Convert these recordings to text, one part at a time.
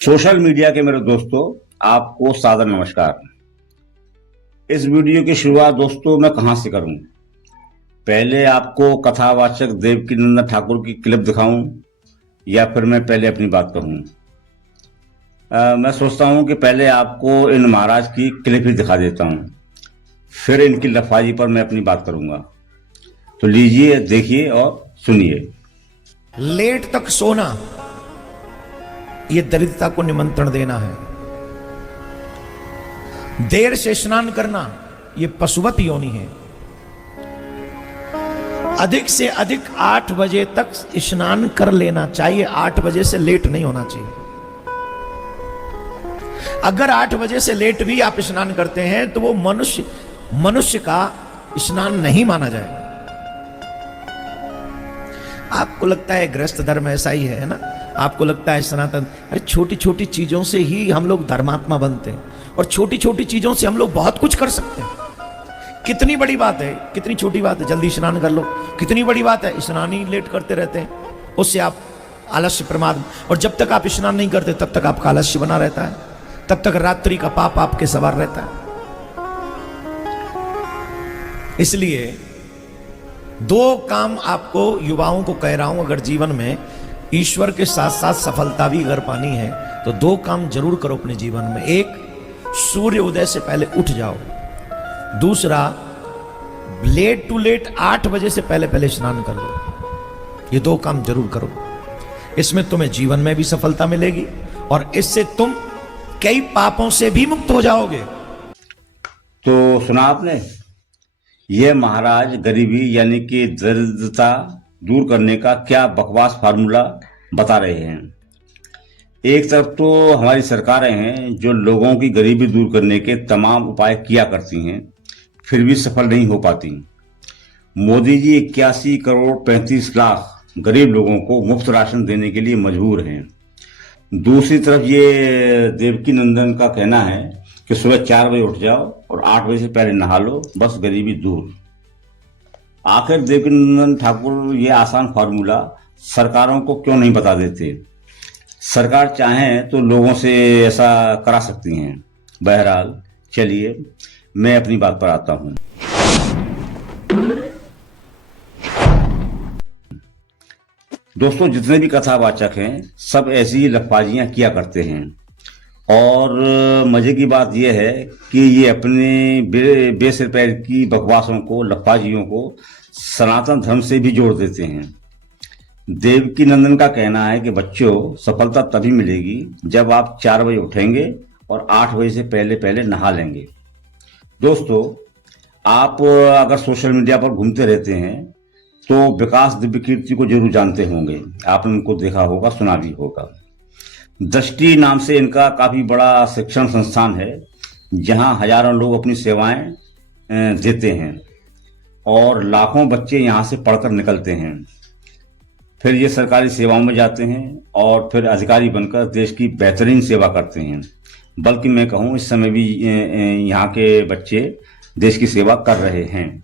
Social media के मेरे दोस्तों, आपको सादर नमस्कार। इस वीडियो की शुरुआत दोस्तों मैं कहां से करूं? पहले आपको कथावाचक देवकीनंदन ठाकुर की क्लिप दिखाऊं या फिर मैं पहले अपनी बात कहूं? मैं सोचता हूं कि पहले आपको इन महाराज की क्लिप ही दिखा देता हूं, फिर इनकी लफाजी पर मैं अपनी बात करूंगा। तो लीजिए, देखिए और सुनिए। लेट तक सोना ये दरिद्रता को निमंत्रण देना है। देर से स्नान करना ये पशुवत योनि है। अधिक से अधिक 8 बजे तक स्नान कर लेना चाहिए। 8 बजे से लेट नहीं होना चाहिए। अगर 8 बजे से लेट भी आप स्नान करते हैं तो वो मनुष्य का स्नान नहीं माना जाएगा। आपको लगता है गृहस्थ धर्म ऐसा ही है ना? आपको लगता है सनातन, अरे छोटी छोटी चीजों से ही हम लोग धर्मात्मा बनते हैं और छोटी छोटी चीजों से हम लोग बहुत कुछ कर सकते हैं। कितनी बड़ी बात है, कितनी छोटी बात है, जल्दी स्नान कर लो। कितनी बड़ी बात है, स्नान ही लेट करते रहते हैं, उससे आप आलस्य प्रमाद। और जब तक आप स्नान नहीं करते तब तक आपका आलस्य बना रहता है, तब तक रात्रि का पाप आपके सवार रहता है। इसलिए 2 काम आपको युवाओं को कह रहा हूं, अगर जीवन में ईश्वर के साथ साथ सफलता भी अगर पानी है तो 2 काम जरूर करो अपने जीवन में। एक, सूर्य उदय से पहले उठ जाओ। दूसरा, लेट टू लेट 8 बजे से पहले स्नान कर लो। ये 2 काम जरूर करो। इसमें तुम्हें जीवन में भी सफलता मिलेगी और इससे तुम कई पापों से भी मुक्त हो जाओगे। तो सुना आपने, ये महाराज गरीबी यानी कि दरिद्रता दूर करने का क्या बकवास फार्मूला बता रहे हैं। एक तरफ तो हमारी सरकारें हैं जो लोगों की गरीबी दूर करने के तमाम उपाय किया करती हैं, फिर भी सफल नहीं हो पाती। मोदी जी 81 करोड़ 35 लाख गरीब लोगों को मुफ्त राशन देने के लिए मजबूर हैं। दूसरी तरफ ये देवकीनंदन का कहना है कि सुबह 4 बजे उठ जाओ और 8 बजे से पहले नहा लो, बस गरीबी दूर। आखिर देवकीनंदन ठाकुर ये आसान फार्मूला सरकारों को क्यों नहीं बता देते? सरकार चाहें तो लोगों से ऐसा करा सकती हैं। बहरहाल चलिए मैं अपनी बात पर आता हूं। दोस्तों, जितने भी कथावाचक हैं सब ऐसी लफाजियां किया करते हैं और मजे की बात यह है कि ये अपने बेसिर पैर की बकवासों को, लफाजियों को सनातन धर्म से भी जोड़ देते हैं। देवकीनंदन का कहना है कि बच्चों, सफलता तभी मिलेगी जब आप 4 बजे उठेंगे और 8 बजे से पहले नहा लेंगे। दोस्तों, आप अगर सोशल मीडिया पर घूमते रहते हैं तो विकास दिव्यकीर्ति को जरूर जानते होंगे। आपने उनको देखा होगा, सुना भी होगा। दृष्टि नाम से इनका काफी बड़ा शिक्षण संस्थान है जहां हजारों लोग अपनी सेवाएं देते हैं और लाखों बच्चे यहां से पढ़कर निकलते हैं। फिर ये सरकारी सेवाओं में जाते हैं और फिर अधिकारी बनकर देश की बेहतरीन सेवा करते हैं। बल्कि मैं कहूँ, इस समय भी यहाँ के बच्चे देश की सेवा कर रहे हैं।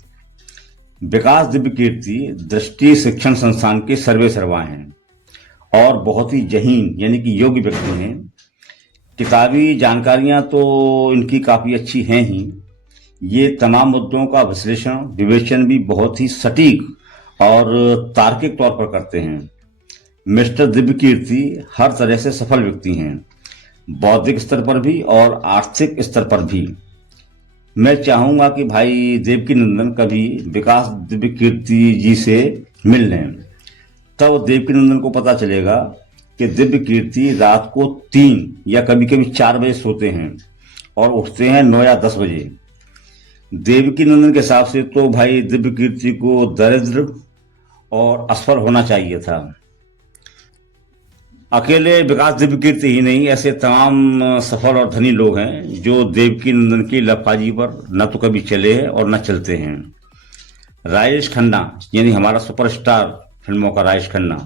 विकास दिव्यकीर्ति दृष्टि शिक्षण संस्थान के सर्वे सर्वा हैं और बहुत ही जहीन यानी कि योग्य व्यक्ति हैं। किताबी जानकारियां तो इनकी काफी अच्छी हैं ही, ये तमाम मुद्दों का विश्लेषण विवेचन भी बहुत ही सटीक और तार्किक तौर पर करते हैं। मिस्टर दिव्यकीर्ति हर तरह से सफल व्यक्ति हैं, बौद्धिक स्तर पर भी और आर्थिक स्तर पर भी। मैं चाहूंगा कि भाई देवकीनंदन कभी विकास दिव्यकीर्ति जी से मिल लें, तब देवकीनंदन को पता चलेगा कि दिव्यकीर्ति रात को 3 या कभी कभी 4 बजे सोते हैं और उठते हैं 9 या 10 बजे। देवकीनंदन के हिसाब से तो भाई दिव्यकीर्ति को दरिद्र और असफल होना चाहिए था। अकेले विकास दिव्यकीर्ति ही नहीं, ऐसे तमाम सफल और धनी लोग हैं जो देवकीनंदन की लफाजी पर न तो कभी चले हैं और न चलते हैं। राजेश खन्ना यानी हमारा सुपरस्टार फिल्मों का राजेश खन्ना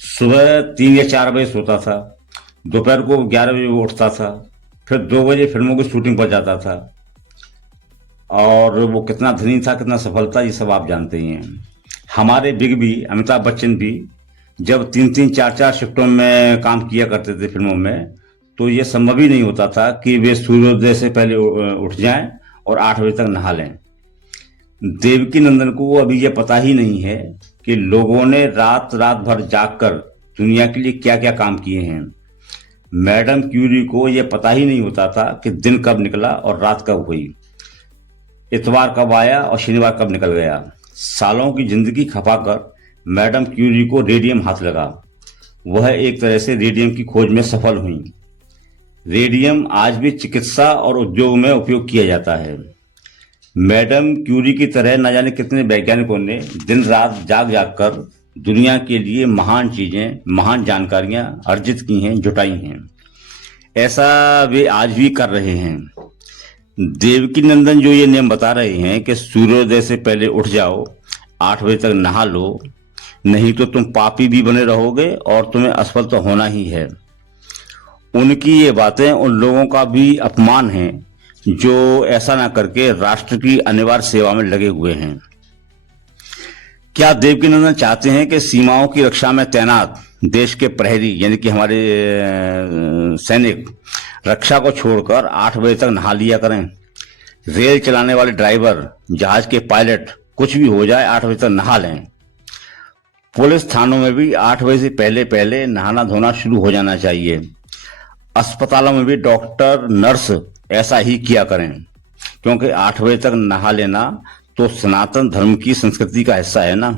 सुबह 3 या 4 बजे सोता था, दोपहर को 11 बजे वो उठता था, फिर 2 बजे फिल्मों की शूटिंग पर जाता था। और वो कितना धनी था, कितना सफल था, ये सब आप जानते ही हैं। हमारे बिग बी अमिताभ बच्चन भी जब 3-3, 4-4 शिफ्टों में काम किया करते थे फिल्मों में, तो ये संभव ही नहीं होता था कि वे सूर्योदय से पहले उठ जाएं और 8 बजे तक नहा लें। देवकी नंदन को अभी यह पता ही नहीं है कि लोगों ने रात रात भर जागकर दुनिया के लिए क्या क्या काम किए हैं। मैडम क्यूरी को यह पता ही नहीं होता था कि दिन कब निकला और रात कब हुई, इतवार कब आया और शनिवार कब निकल गया। सालों की जिंदगी खपाकर मैडम क्यूरी को रेडियम हाथ लगा। वह एक तरह से रेडियम की खोज में सफल हुई। रेडियम आज भी चिकित्सा और उद्योग में उपयोग किया जाता है। मैडम क्यूरी की तरह न जाने कितने वैज्ञानिकों ने दिन रात जाग जाग कर दुनिया के लिए महान चीजें, महान जानकारियां अर्जित की हैं, जुटाई हैं। ऐसा वे आज भी कर रहे हैं। देवकी नंदन जो ये नियम बता रहे हैं कि सूर्योदय से पहले उठ जाओ, 8 बजे तक नहा लो, नहीं तो तुम पापी भी बने रहोगे और तुम्हें असफल तो होना ही है। उनकी ये बातें उन लोगों का भी अपमान है जो ऐसा ना करके राष्ट्र की अनिवार्य सेवा में लगे हुए हैं। क्या देवकी नंदन चाहते हैं कि सीमाओं की रक्षा में तैनात देश के प्रहरी यानी कि हमारे सैनिक रक्षा को छोड़कर 8 बजे तक नहा लिया करें? रेल चलाने वाले ड्राइवर, जहाज के पायलट, कुछ भी हो जाए 8 बजे तक नहा लें। पुलिस थानों में भी 8 बजे से पहले पहले नहाना धोना शुरू हो जाना चाहिए। अस्पतालों में भी डॉक्टर, नर्स ऐसा ही किया करें, क्योंकि 8 बजे तक नहा लेना तो सनातन धर्म की संस्कृति का हिस्सा है ना।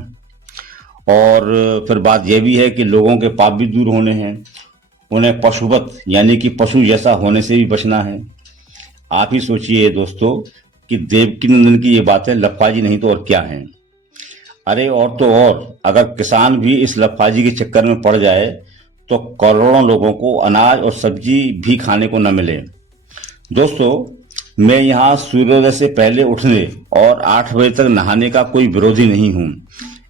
और फिर बात यह भी है कि लोगों के पाप भी दूर होने हैं, उन्हें पशुवत यानी कि पशु जैसा होने से भी बचना है। आप ही सोचिए दोस्तों कि देवकी नंदन की ये बातें लफाजी नहीं तो और क्या हैं। अरे और तो और, अगर किसान भी इस लफाजी के चक्कर में पड़ जाए तो करोड़ों लोगों को अनाज और सब्जी भी खाने को न मिले। दोस्तों, मैं यहाँ सूर्योदय से पहले उठने और 8 बजे तक नहाने का कोई विरोधी नहीं हूँ।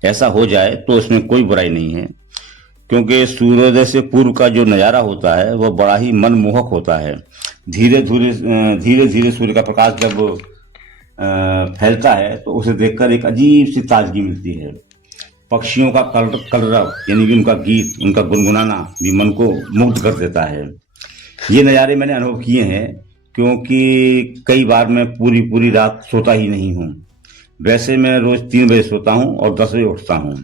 ऐसा हो जाए तो इसमें कोई बुराई नहीं है, क्योंकि सूर्योदय से पूर्व का जो नज़ारा होता है वह बड़ा ही मनमोहक होता है। धीरे धीरे सूर्य का प्रकाश जब फैलता है तो उसे देखकर एक अजीब सी ताजगी मिलती है। पक्षियों का कलरव यानी कि उनका गीत, उनका गुनगुनाना भी मन को मुग्ध कर देता है। ये नज़ारे मैंने अनुभव किए हैं, क्योंकि कई बार मैं पूरी रात सोता ही नहीं हूँ। वैसे मैं रोज 3 बजे सोता हूँ और 10 बजे उठता हूँ।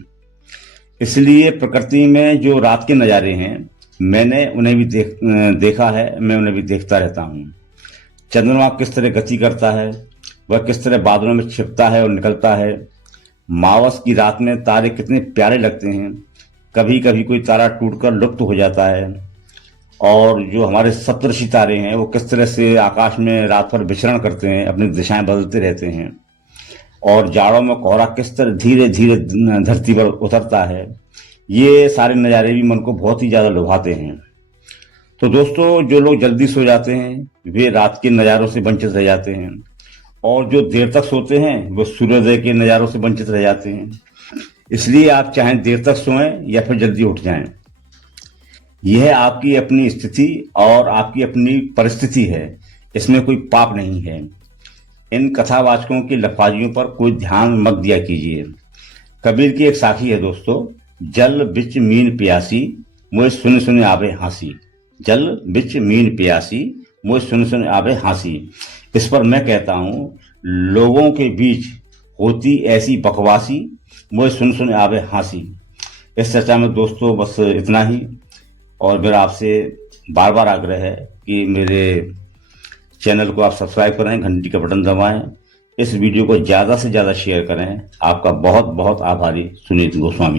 इसलिए प्रकृति में जो रात के नज़ारे हैं मैंने उन्हें भी देखा है, मैं उन्हें भी देखता रहता हूँ। चंद्रमा किस तरह गति करता है, वह किस तरह बादलों में छिपता है और निकलता है। मावस की रात में तारे कितने प्यारे लगते हैं। कभी कभी कोई तारा टूटकर लुप्त हो जाता है। और जो हमारे सप्तर्षि तारे हैं वो किस तरह से आकाश में रात भर विचरण करते हैं, अपनी दिशाएं बदलते रहते हैं। और जाड़ों में कोहरा किस तरह धीरे धीरे धरती पर उतरता है। ये सारे नज़ारे भी मन को बहुत ही ज़्यादा लुभाते हैं। तो दोस्तों, जो लोग जल्दी सो जाते हैं वे रात के नज़ारों से वंचित रह जाते हैं, और जो देर तक सोते हैं वो सूर्योदय के नज़ारों से वंचित रह जाते हैं। इसलिए आप चाहें देर तक सोएं या फिर जल्दी उठ जाएं, यह आपकी अपनी स्थिति और आपकी अपनी परिस्थिति है, इसमें कोई पाप नहीं है। इन कथावाचकों की लफाजियों पर कोई ध्यान मत दिया कीजिए। कबीर की एक साखी है दोस्तों, जल बिच मीन प्यासी मोए सुन सुन आवे हंसी। जल बिच मीन प्यासी मोए सुन सुन आवे हंसी। इस पर मैं कहता हूँ, लोगों के बीच होती ऐसी बकवासी मोए सुन सुन आवे हंसी। इस चर्चा में दोस्तों बस इतना ही, और मेरा आपसे बार बार आग्रह है कि मेरे चैनल को आप सब्सक्राइब करें, घंटी का बटन दबाएं, इस वीडियो को ज़्यादा से ज़्यादा शेयर करें। आपका बहुत बहुत आभारी, सुनीत गोस्वामी।